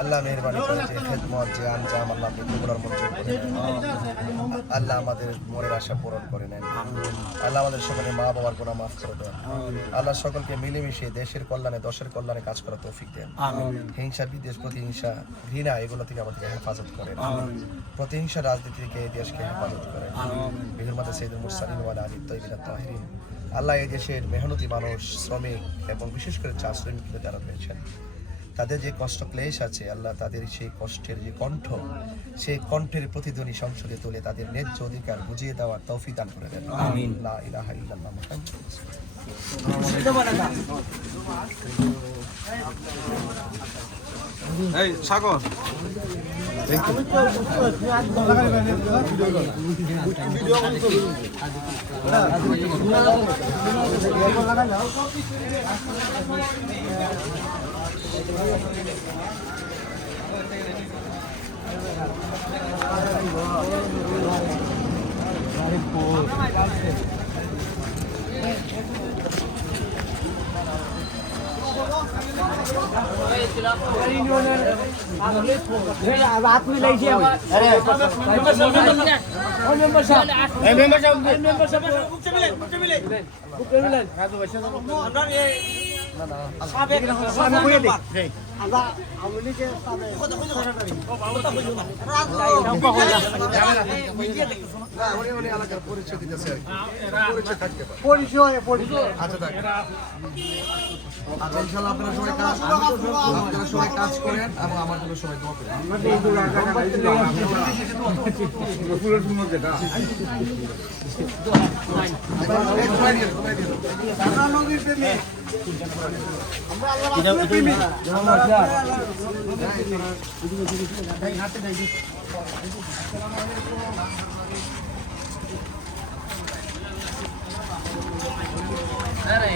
আল্লাহ মেহেরবানি করে যে খেদমত যে আঞ্জাম আল্লাহ আপনি কবুল মঞ্জুর করে নেন। আল্লাহ আমাদের মনের আশা পূরণ করে নেন। আল্লাহ আমাদের সকলের মা বাবার গুনাহ মাফ করে দেন। আল্লাহ সকলকে মিলেমিশে দেশের কল্যাণে দশের কল্যাণে কাজ করার তৌফিক দেন। হিংসা বিদ্বেষ প্রতিহিংসা ঘৃণা এগুলো থেকে আমাদেরকে হেফাজত করেন। প্রতিহিংসা রাজনীতি থেকে এই দেশকে হেফাজত করেন। বিহুরমাতে সৈয়দুল মুরসালিন ওয়া আলা আলিহি তাইয়্যিবিন তাহিরিন। আল্লাহ এই দেশের মেহনতি মানুষ শ্রমিক এবং বিশেষ করে চা শ্রমিক যারা রয়েছেন তাদের যে কষ্ট ক্লেশ আছে আল্লাহ তাদের সেই কষ্টের যে কণ্ঠ সেই কণ্ঠের প্রতিধ্বনি সংসদে তুলে তাদের ন্যায্য অধিকার বুঝিয়ে দেওয়ার তৌফিক দান করে দেন। আমিন। লা ইলাহা ইল্লাল্লাহ মুহাম্মাদুর রাসূলুল্লাহ। এই সাগর बात में लाई अरे আপনারা সবাই কাজ করেন এবং আমার জন্য সবাই দোয়া করেন। अरे